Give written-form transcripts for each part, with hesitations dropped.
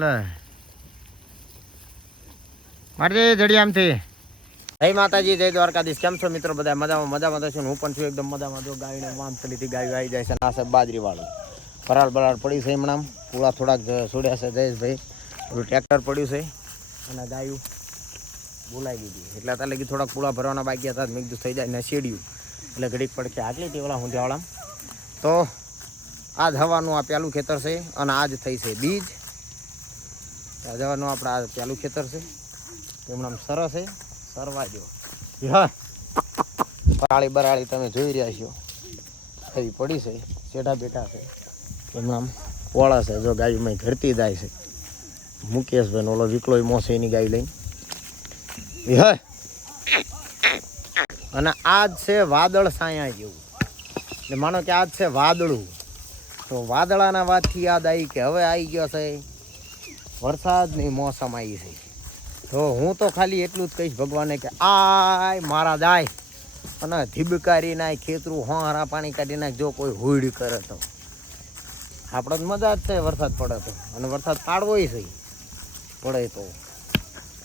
લે મારજે જડિયામથી જય માતાજી, જય દ્વારકાધીશ. કેમ છો મિત્રો? બધા મજામાં થશે. હું પણ છું એકદમ મજામાં. જો ગાયને વામતલીથી ગાયો આવી જાય છે. આ છે બાજરી વાળું ફરાળ બરાળ પડી છે. હમણાં પૂળા થોડાક છોડ્યા છે જયેશભાઈ. બધું ટ્રેક્ટર પડ્યું છે અને ગાયું બોલાવી દીધી. એટલે અત્યારે લગી થોડાક પૂળા ભરવાના બાકી હતા. મેં કીધું થઈ જાય ને શેડ્યું એટલે ઘડીક પડકે આગલી ટેવલા ઊંધિયાવાળામાં. તો આજ હવાનું આ પહેલું ખેતર છે અને આજ થઈ છે બીજ. આજ હવાનું આપણે આ પહેલું ખેતર છે. હમણાં સરસ છે, સરવા દો. હા, પરાળી બરાળી તમે જોઈ રહ્યા છો એવી પડી છે. શેઠા બેઠા છે હમણાં પોળા છે. જો ગાયુંમાં ઘરતી જાય છે. મુકેશભાઈ ઓલો વિકલો મોસે એની ગાય લઈને. હા, અને આજ છે વાદળ સાયા જેવું. એટલે માનો કે આજ છે વાદળું. તો વાદળાના વાતથી યાદ આવી કે હવે આવી ગયો છે વરસાદની મોસમ આવી છે. તો હું તો ખાલી એટલું જ કહીશ ભગવાનને કે આય મારા દાય અને ધીબકારી નાય ખેતરું હોરા પાણી કાઢી નાખ. જો કોઈ હુડ કરે તો આપણે મજા જ છે વરસાદ પડે તો. અને વરસાદ પાડવોય છે, પડે તો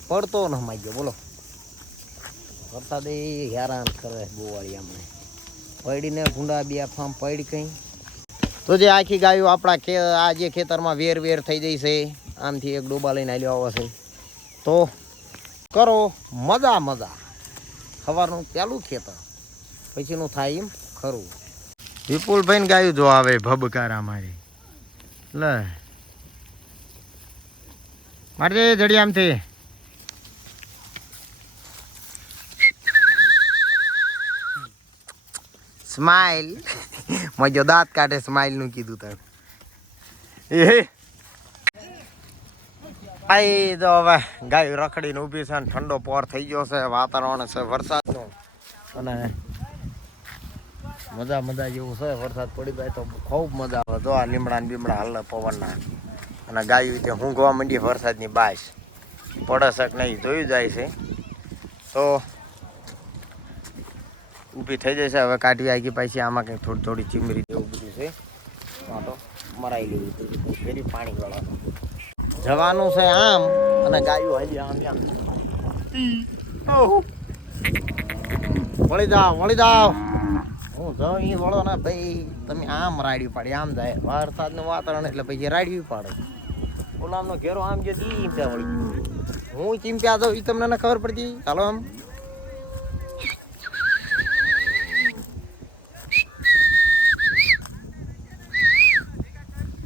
પડતો ન માગ્યો. બોલો, વરસાદ એ હેરાન કરે બોવાળી અમને. પડીને ગુંડા બે ફામ પડી કંઈ તો જે આખી ગાયો આપણા આ જે ખેતરમાં વેર થઈ જાય છે. આમથી એક ડોબા લઈને આવ્યો આવશે તો કરો મજા. સવારનું પેલું ખેતર પછીનું થાય એમ ખરું. વિપુલભાઈ ગાયું જો આવે ભબકારા મારી. લે મારજે જડિયામથી. સ્માઈલ મજો દાંત કાઢે. સ્માઈલ નું કીધું તાર. એ આઈ તો હવે ગાય રખડીને ઊભી છે. ઠંડો પોર થઈ ગયો છે. વાતાવરણ છે વરસાદનું અને મજા જેવું છે. વરસાદ પડી જાય તો ખૂબ મજા આવે. જો આ લીમડા ને બીમડા હાલ પવનના અને ગાયું તે ઊંઘવા માંડી. વરસાદની બાસ પડે છે કે નહીં જોયું જાય છે. તો ઊભી થઈ જશે. હવે કાઢવી આવી પાછી. આમાં કંઈક થોડી ચીમરી જેવું બધું છે. તો મરાઈ લેવું ફેરી પાણી વાળવાનું જવાનું છે આમ. અને ગાયું હજી આમ વળી જાઓ. હું જાઉં એ વળો ને ભાઈ. તમે આમ રાડવી પાડી આમ જાય. વરસાદનું વાતાવરણ એટલે પછી રાડવી પાડે. ઓલામનો ઘેરો આમ ગયો ચીમ્પ્યા વળી ગયો. હું ચીમ્પ્યા જાઉં એ તમને ખબર પડતી. ચાલો આમ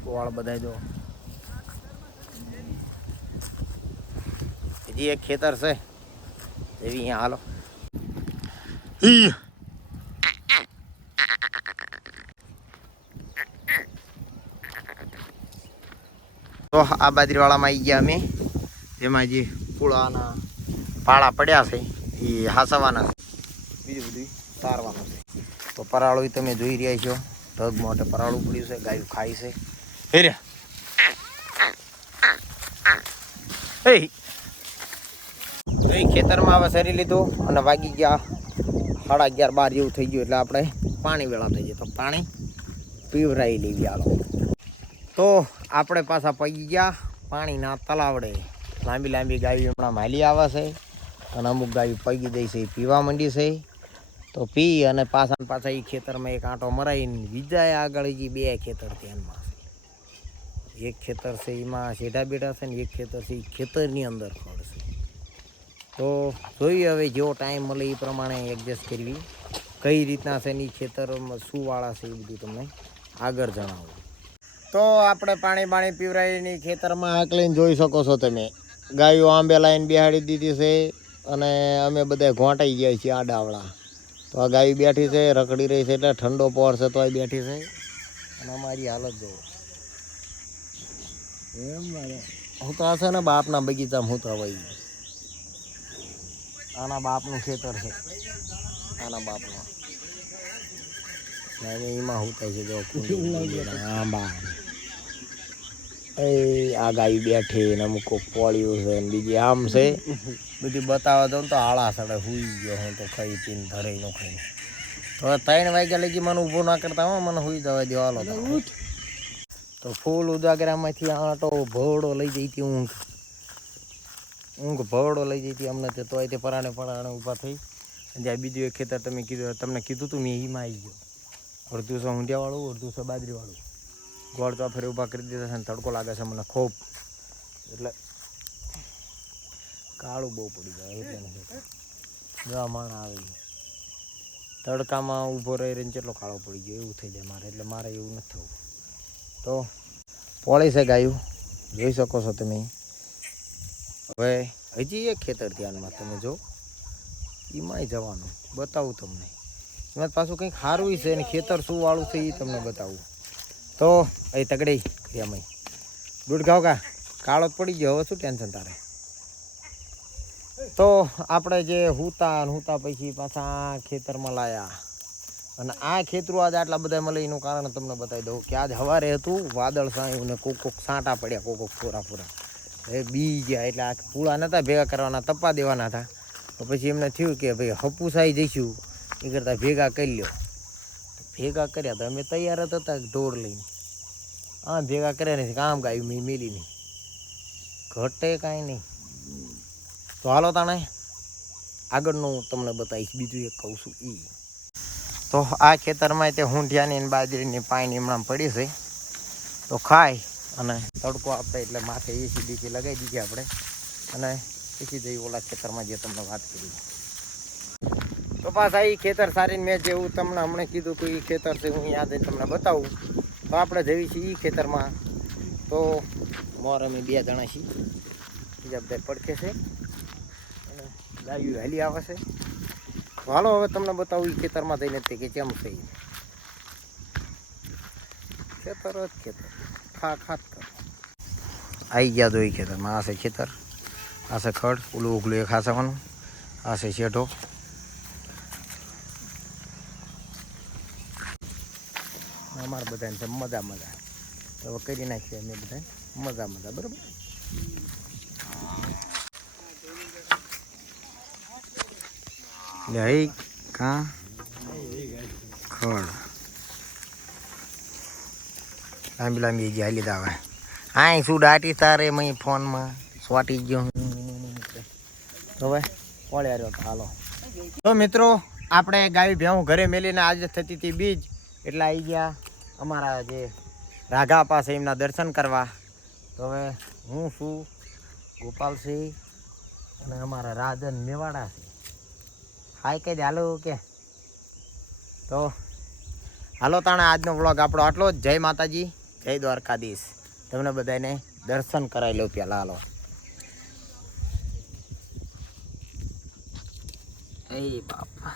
વાળ બધા જો. હજી એક ખેતર છે એવી અહીંયા હાલો. તો આ બાજરીવાળામાં આવી ગયા અમે. જેમાં જે પૂળાના પાળા પડ્યા છે એ હાસવાના છે. બીજું બધું તારવાનું છે. તો પરાળું તમે જોઈ રહ્યા છો. ઢગ માટે પરાળું પડ્યું છે. ગાયું ખાય છે. ખેતરમાં હવે સરી લીધું અને વાગી ગયા 11:30 જેવું થઈ ગયું. એટલે આપણે પાણી વેળા થઈ જાય તો પાણી પીવરાઈ લેવી. હાલો તો આપણે પાછા પગી ગયા પાણીના તલાવડે. લાંબી ગાયો હમણાં માલી આવે છે અને અમુક ગાયો પગી દઈ છે પીવા માંડી છે. તો પી અને પાછા એ ખેતરમાં એક આંટો મરાઈને બીજા આગળ જે 2 ખેતર ધ્યાનમાં છે. એક ખેતર છે એમાં શેઢા બેઠા છે ને એક ખેતર છે એ ખેતરની અંદર ખડ છે. તો જોઈએ હવે જેવો ટાઈમ મળે એ પ્રમાણે એડજસ્ટ કરવી. કઈ રીતના છે ને એ ખેતરમાં શું વાળા છે એ બધું તમને આગળ જણાવું. તો આપણે પાણી પીવરાવીને ખેતરમાં આકલીને જોઈ શકો છો તમે. ગાયો આંબે લાઈને બેહાડી દીધી છે અને અમે બધા ઘોંટાઈ ગયા છીએ આડાવડા. તો આ ગાય બેઠી છે, રખડી રહી છે. એટલે ઠંડો પોર છે તોય બેઠી છે. અને અમારી હાલત જો એમ મારે. હું તો આ છે ને બાપના બગીચામાં હું તો હવે આના બાપનું ખેતર છે. આના બાપનું એમાં હું થાય છે જો આંબા. આ ગાય બેઠી ને અમુક પોળ્યું છે ને બીજી આમ છે. બધી બતાવવા દઉં તો હાળા સડે હુઈ ગયો. હું તો ખાઈ પીને ધરાઈ નો ખાઈ. તો 3 વાગ્યા લગી મને ઊભો ના કરતા હો. મને હુઈ જવા દો. હાલો તો ફૂલ ઉદાગરામાંથી આટો ભોળો લઈ જઈ હતી ઊંઘ ભોળો લઈ જઈ હતી અમને તો તે પરાણે ઊભા થઈ. જ્યાં બીજું એક ખેતર તમને કીધું હતું મેં એમાં આવી ગયો. અડધું છે ઊંડિયાવાળું, અડધું છે બાજરીવાળું. ગોળ તો ફરી ઊભા કરી દીધા છે ને તડકો લાગે છે મને ખૂબ, એટલે કાળું બહુ પડી જાય એટલે નથી જવા માણા આવી ગયો. તડકામાં ઊભો રહીને કેટલો કાળો પડી ગયો એવું થઈ જાય મારે, એટલે મારે એવું નથી થવું. તો પોળી છે ગાયું, જોઈ શકો છો તમે. હવે હજી એક ખેતર ધ્યાનમાં તમે જો, એમાંય જવાનું બતાવું તમને. એમાં પાછું કંઈક સારું છે ને ખેતર શું વાળું છે એ તમને બતાવું. તો એ તગડી એમાં દૂધ ખાવ કા કાળો જ પડી ગયો, હવે શું ટેન્શન તારે. તો આપણે જે હુતા પછી પાછા ખેતરમાં લાયા, અને આ ખેતરું આજે આટલા બધા મળે એનું કારણ તમને બતાવી દઉં કે આજ સવારે હતું વાદળ સાયું ને કોક સાંટા પડ્યા, કોક પૂરા એ બી ગયા. એટલે આ પૂળા નહોતા ભેગા કરવાના, તપા દેવાના હતા. તો પછી એમને થયું કે ભાઈ હપુસાઈ જઈશું એ કરતાં ભેગા કરી લ્યો. ભેગા કર્યા તો અમે તૈયાર જ હતા ઢોર લઈને. હા ભેગા કર્યા નથી, કામ ગાયું મેં મેલી નહીં, ઘટે કાંઈ નહીં. તો હાલો તાણે આગળનું તમને બતાવીશ, બીજું એક કહું છું એ. તો આ ખેતરમાં તે હુંઠિયાની બાજરીની પાણી હમણાં પડી છે, તો ખાય અને તડકો આપણે એટલે માથે એસી બીસી લગાવી દીધી આપણે, અને એસી જઈ ઓલા ખેતરમાં જે તમને વાત કરી. તો પાછા એ ખેતર સારીને મેં જેવું તમને હમણાં કીધું કે એ ખેતર છે હું યાદ તમને બતાવું. તો આપણે જઈએ છીએ એ ખેતરમાં. તો મોર અમે 2 જણા છીએ, બીજા બધા પડખે છે અને ગાયું હાલી આવે છે. તો હાલો હવે તમને બતાવું એ ખેતરમાં જઈને તે કે કેમ છે ખેતર જ ખેતર ખાત કરો. આવી ગયા તો એ ખેતરમાં. આ છે ખેતર, આ છે ખડ, ઓલું ઉગલું એ ખાસવાનું, આ છે શેઠો. અમારે બધાને છે મજા. તો હવે કરી નાખીએ અમે બધા મજા બરાબર. લે કા ખડ લાંબી ગયા લીધા. હવે હા શું દાટી તારે મય ફોનમાં સ્વાટી ગયો. હવે પોળ્યા રહ્યો. હાલો તો મિત્રો, આપણે ગાય ભેહું ઘરે મેલીને આજે થતી હતી બીજ, એટલે આવી ગયા અમારા જે રાઘા પાસે એમના દર્શન કરવા. તો હવે હું છું ગોપાલસિંહ અને અમારા રાજન મેવાડા છે. હાય કે હાલો કે. તો હાલો તાણે આજનો વ્લોગ આપણો આટલો જ. જય માતાજી, જય દ્વારકાધીશ. તમને બધાને દર્શન કરાવી લો પહેલાં. હાલો એ બાપા.